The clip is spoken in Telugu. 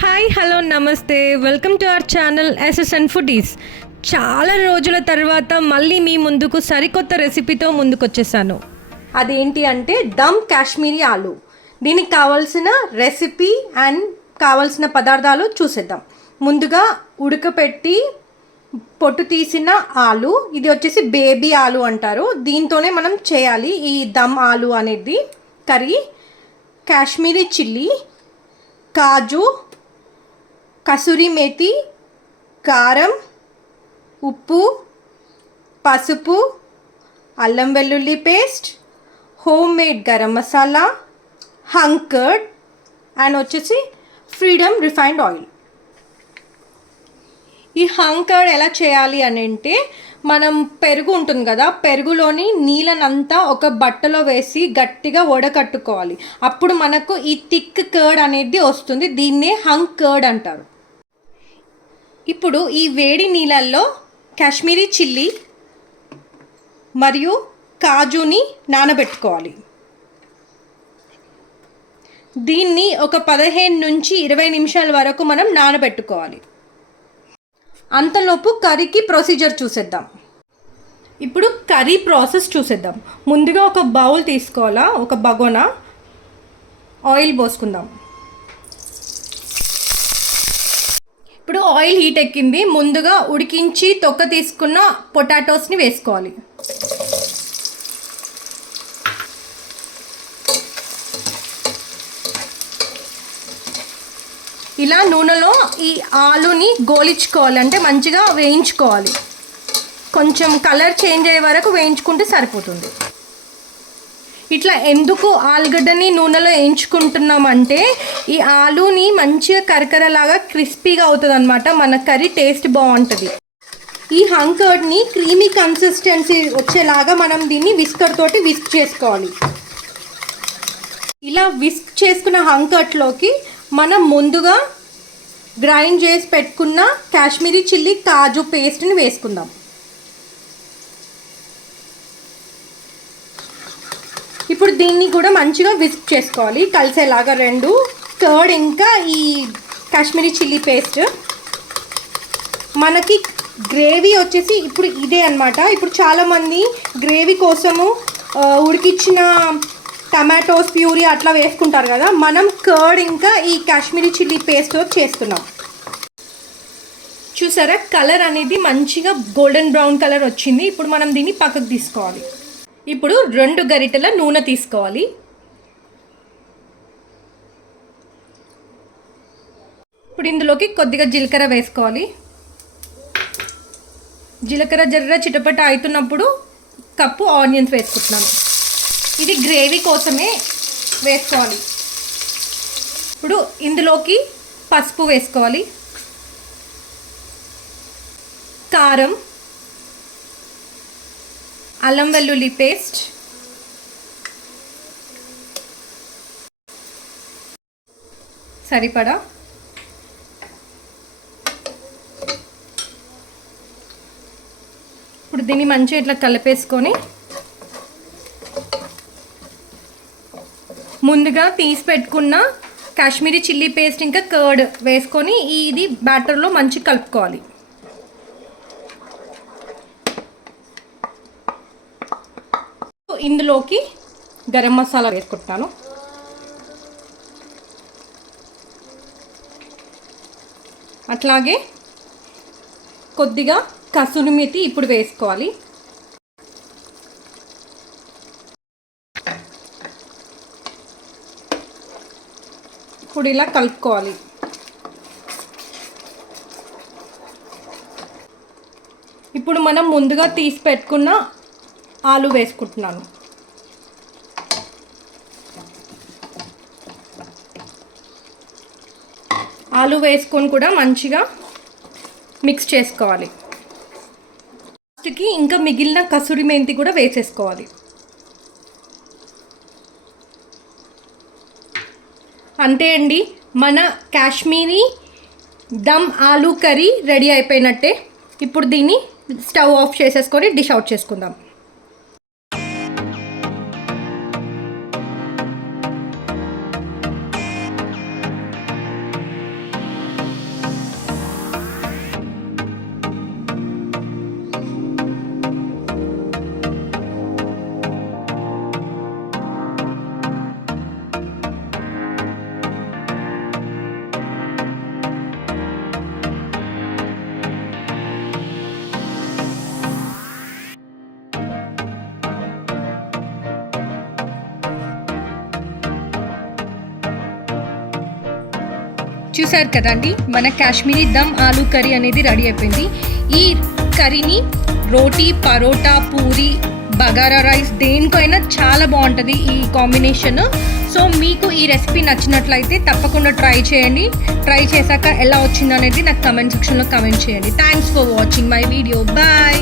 హాయ్ హలో నమస్తే welcome to our channel SSN foodies. చాలా రోజుల తర్వాత మళ్ళీ మీ ముందుకు సరికొత్త రెసిపీతో ముందుకొచ్చేసాను. అదేంటి అంటే దమ్ కాశ్మీరీ ఆలు. దీనికి కావాల్సిన రెసిపీ అండ్ కావాల్సిన పదార్థాలు చూసేద్దాం. ముందుగా ఉడకపెట్టి పొట్టు తీసిన ఆలు, ఇది వచ్చేసి బేబీ ఆలు అంటారు. దీంతోనే మనం చేయాలి ఈ దమ్ ఆలు అనేది కర్రీ. కాశ్మీరీ చిల్లీ, కాజు, కసూరి మేతి, కారం, ఉప్పు, పసుపు, అల్లం వెల్లుల్లి paste, homemade garam masala, hung curd and వచ్చేసి ఫ్రీడమ్ రిఫైన్డ్ ఆయిల్. ఈ హంకర్డ్ ఎలా చేయాలి అని అంటే, మనం పెరుగు ఉంటుంది కదా, పెరుగులోని నీళ్ళనంతా ఒక బట్టలో వేసి గట్టిగా వడకట్టుకోవాలి. అప్పుడు మనకు ఈ థిక్ కర్డ్ అనేది వస్తుంది. దీన్నే హంకర్డ్ అంటారు. ఇప్పుడు ఈ వేడి నీళ్ళల్లో కాశ్మీరీ చిల్లీ మరియు కాజుని నానబెట్టుకోవాలి. దీన్ని ఒక 15 నుంచి 20 నిమిషాల వరకు మనం నానబెట్టుకోవాలి. అంతలోపు కర్రీకి ప్రొసీజర్ చూసేద్దాం. ఇప్పుడు కర్రీ ప్రాసెస్ చూసేద్దాం. ముందుగా ఒక బౌల్ తీసుకోవాలా, ఒక బగోనా, ఆయిల్ పోసుకుందాం. ఇప్పుడు ఆయిల్ హీట్ ఎక్కింది. ముందుగా ఉడికించి తొక్క తీసుకున్న పొటాటోస్ని వేసుకోవాలి. ఇలా నూనెలో ఈ ఆలుని గోలించుకోవాలి, అంటే మంచిగా వేయించుకోవాలి. కొంచెం కలర్ చేంజ్ అయ్యే వరకు వేయించుకుంటే సరిపోతుంది. ఇట్లా ఎందుకు ఆలుగడ్డని నూనెలో వేయించుకుంటున్నామంటే, ఈ ఆలుని మంచిగా కరకరలాగా క్రిస్పీగా అవుతుంది అనమాట. మన కర్రీ టేస్ట్ బాగుంటుంది. ఈ హంకర్డ్ని క్రీమీ కన్సిస్టెన్సీ వచ్చేలాగా మనం దీన్ని విస్కర్ తోటి విస్క్ చేసుకోవాలి. ఇలా విస్క్ చేసుకున్న హంకర్డ్లోకి మనం ముందుగా గ్రైండ్ చేసి పెట్టుకున్న కాశ్మీరీ చిల్లీ, కాజు పేస్ట్ని వేసుకుందాం. ఇప్పుడు దీన్ని కూడా మంచిగా విస్క్ చేసుకోవాలి కలిసేలాగా రెండు, కర్డ్ ఇంకా ఈ కాశ్మీరీ చిల్లీ పేస్ట్. మనకి గ్రేవీ వచ్చేసి ఇప్పుడు ఇదే అనమాట. ఇప్పుడు చాలామంది గ్రేవీ కోసము ఉడికిచ్చిన టమాటోస్ ప్యూరీ అట్లా వేసుకుంటారు కదా, మనం కర్డ్ ఇంకా ఈ కాశ్మీరీ చిల్లీ పేస్ట్ చేస్తున్నాం. చూసారా, కలర్ అనేది మంచిగా గోల్డెన్ బ్రౌన్ కలర్ వచ్చింది. ఇప్పుడు మనం దీన్ని పక్కకు తీసుకోవాలి. ఇప్పుడు 2 గరిటెల నూనె తీసుకోవాలి. ఇప్పుడు ఇందులోకి కొద్దిగా జీలకర్ర వేసుకోవాలి. జీలకర్ర జర్ర చిటపట అవుతున్నప్పుడు కప్పు ఆనియన్స్ వేసుకుంటున్నాను. ఇది గ్రేవీ కోసమే వేసుకోవాలి. ఇప్పుడు ఇందులోకి పసుపు వేసుకోవాలి, కారం, అల్లం వెల్లుల్లి పేస్ట్, సరిపడా, ఇప్పుడు దీన్ని మంచిగా ఇట్లా కలిపేసుకొని ముందుగా తీసి పెట్టుకున్న కాశ్మీరీ చిల్లీ పేస్ట్ ఇంకా కర్డ్ వేసుకొని ఇది బ్యాటర్లో మంచిగా కలుపుకోవాలి. ఇందులోకి గరం మసాలా వేసుకుంటాను. అట్లాగే కొద్దిగా కసూరి మేతి ఇప్పుడు వేసుకోవాలి. ఇప్పుడు ఇలా కలుపుకోవాలి. ఇప్పుడు మనం ముందుగా తీసి పెట్టుకున్న ఆలు వేసుకుంటున్నాను. ఆలు వేసుకొని కూడా మంచిగా మిక్స్ చేసుకోవాలి. లాస్ట్కి ఇంకా మిగిలిన కసూరి మెంతి కూడా వేసేసుకోవాలి. అంతే అండి, మన కాశ్మీరీ దమ్ ఆలు కర్రీ రెడీ అయిపోయినట్టే. ఇప్పుడు దీన్ని స్టవ్ ఆఫ్ చేసేసుకొని డిష్ అవుట్ చేసుకుందాం. చూసారు కదండి, మన కాశ్మీరీ దమ్ ఆలూ కర్రీ అనేది రెడీ అయిపోయింది. ఈ కర్రీని రోటీ, పరోటా, పూరి, బగారా రైస్ దేనికైనా చాలా బాగుంటుంది ఈ కాంబినేషన్. సో మీకు ఈ రెసిపీ నచ్చినట్లయితే తప్పకుండా ట్రై చేయండి. ట్రై చేశాక ఎలా వచ్చిందనేది నాకు కమెంట్ సెక్షన్లో కమెంట్ చేయండి. Thanks for watching my video. Bye.